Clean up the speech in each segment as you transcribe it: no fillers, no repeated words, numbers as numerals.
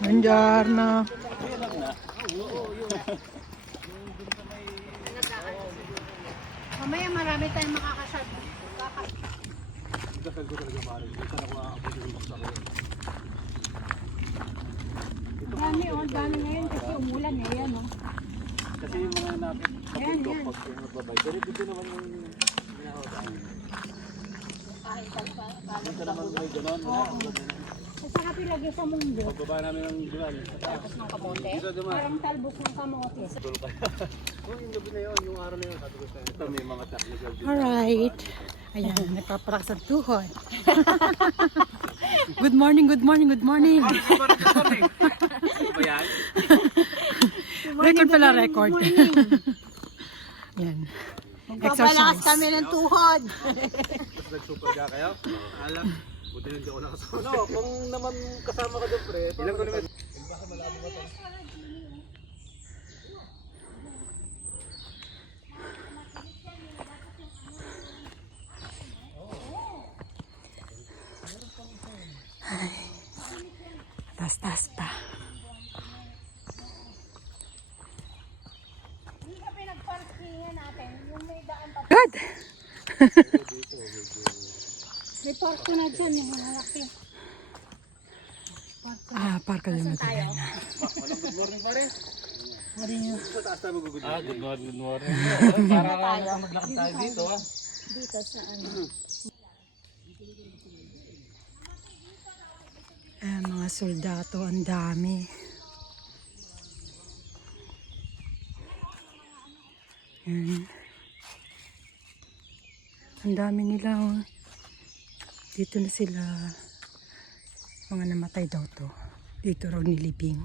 Buongiorno. Mamaya marami tayong makakasal. Dami oh, dami ngayon kasi umulan eh, yan oh. Kasi yung mga napit kapundok pag magbabay. Pero dito naman yung ginahawaan. Dito naman may gano'n. Sa kapil lagi sa mundo. Pagbaba namin ng dulan. Talbos ng kamote? Dito duman. Parang talbos ng kamote. Oh, yung gabi na yun, yung araw na yun. Sabi ko sa'yo. Ito may mga technical dito. Alright. Ayan, nagpaparak sa tuhod. Good morning, good morning, good morning. Ano ba yan? Record pala, record. Yan. Magpapalakas kami ng tuhod. Tapos nag-super ka kayo? Alam. Buti lang di ako nakasama. No, kung naman kasama ka doon, pre. Ilang kilometro? Baka malabo ba ito? Tas-tas pa. Hindi ka pinag-parkingan natin. Yung may daan pa. Good! May parko na dyan yung malaki. Parka din natin. Good morning, pare. Sa taas tayo mag-good morning. Good morning, good morning. Para maglakad tayo dito, ha? Dito sa ano. Mga soldato, ang dami. Yan. Ang dami nila. Oh. Dito na sila. Mga namatay daw to. Dito raw nilibing.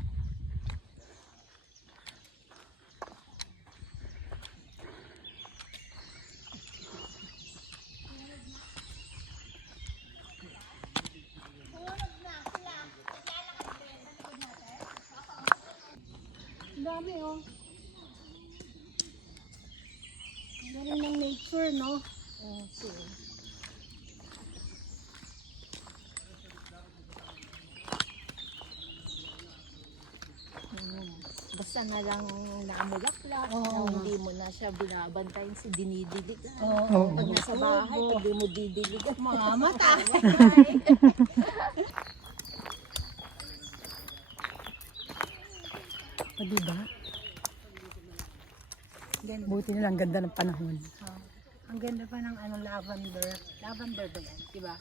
Ang dami oh. Ang galing ng nature, no? Okay. Basta na lang naamulaklak, na hindi mo na siya binabantayan si dinidilig. Oo. Pag nasa bahay, pag di mo didiligan, Mga mata. Diba? Buti nila, ang ganda ng panahon. Ang ganda pa ng ano, lavender. Lavender ba yan? Diba?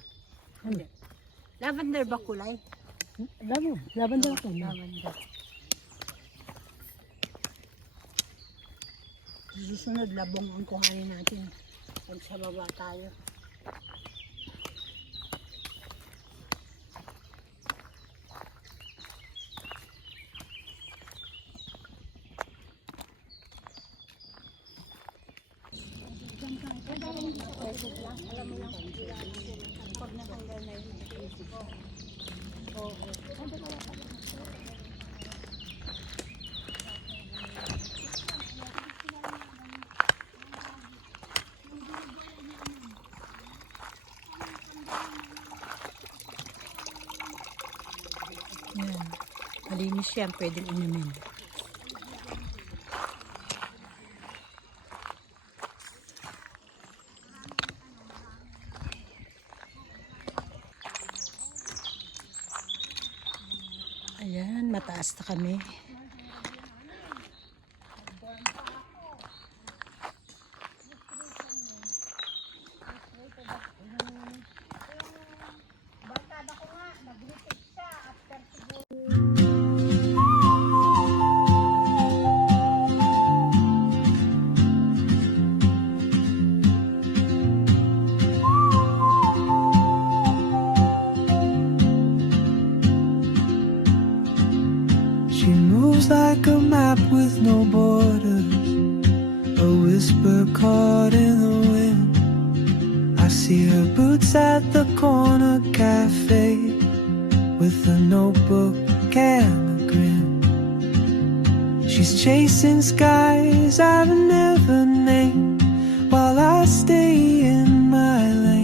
Hindi. Lavender ba kulay? Lavender ako. Lavender. Susunod, labong ang kuhanin natin. Pag sa baba tayo. Yan. Malinis yan, pwedeng inumin. Ayan, mataas na kami. She moves like a map with no borders, a whisper caught in the wind. I see her boots at the corner cafe with a notebook and a grin. She's chasing skies I've never named while I stay in my lane.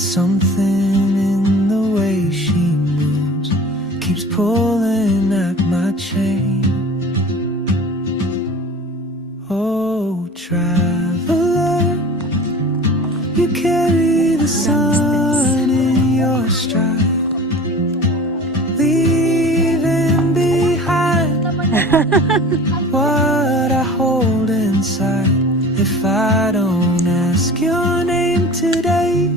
something in the way she moves keeps pulling at my chain. Oh, traveler, you carry the sun in your stride, leaving behind what I hold inside. If I don't ask your name today,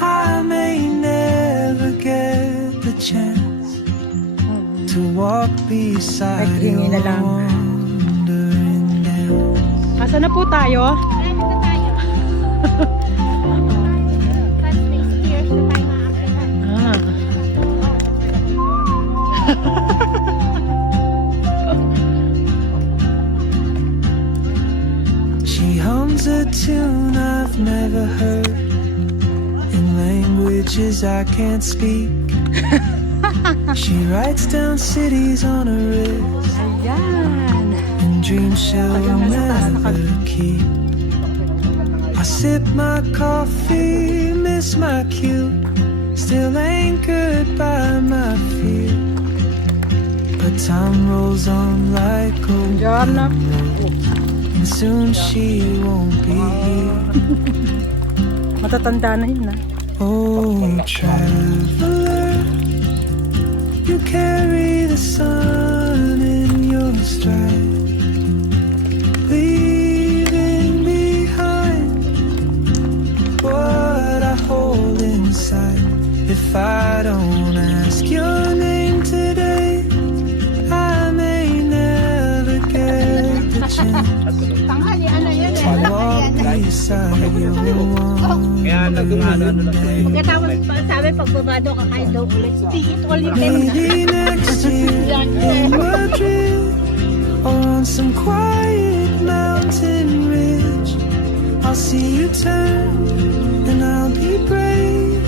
I may never get the chance to walk beside Ay, your klingi na lang. wandering dance. Asa na po tayo? Marami na tayo. Fast pace years na tayo maakita. Ah. She hums a tune I've never heard in languages I can't speak. She writes down cities on her wrist Ayan. and dreams she'll never keep. I sip my coffee, miss my cue, still anchored by my fear. But time rolls on like old Buongiorno. and soon she won't be here. Matatanda na yun, ah. Oh, traveler, you carry the sun in your stride, leaving behind what I hold inside. If I don't ask your name today, I may never get the chance Tanghali, ano yun to walk beside your Kaya nag-ano na tayo. Pagkatapos pa, sabi, pagbabado ka kain daw ulit. Speak it all you can. Maybe next year in Madrid or on some quiet mountain ridge, I'll see you turn and I'll be brave.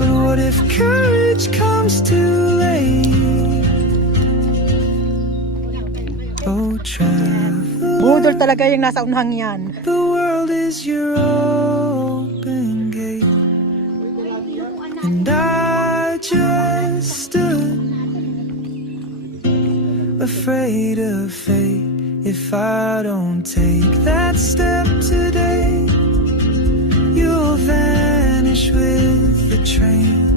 But what if courage comes too late? Oh, traveler, Budol talaga yung nasa unhang yan. the world is your open gate, and I just stood afraid of fate. If I don't take that step today, you'll vanish with the train.